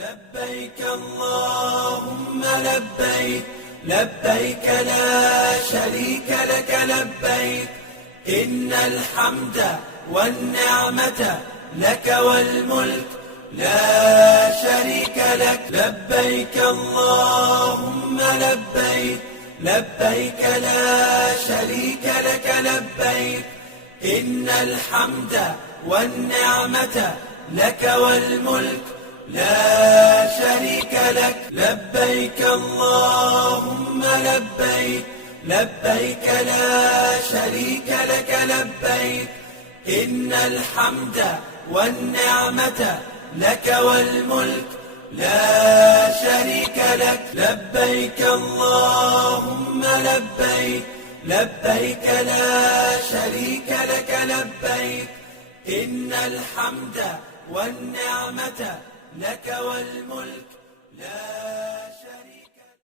لبيك اللهم لبيك، لبيك لا شريك لك لبيك، إن الحمد والنعمة لك والملك لا شريك لك. لبيك اللهم لبيك، لبيك لا شريك لك لبيك، إن الحمد والنعمة لك والملك لا شريك لك. لبيك اللهم لبيك، لبيك لا شريك لك لبيك، إن الحمد والنعمة لك والملك لا شريك لك. لبيك اللهم لبيك، لبيك لا شريك لك لبيك، إن الحمد والنعمة لك والملك لا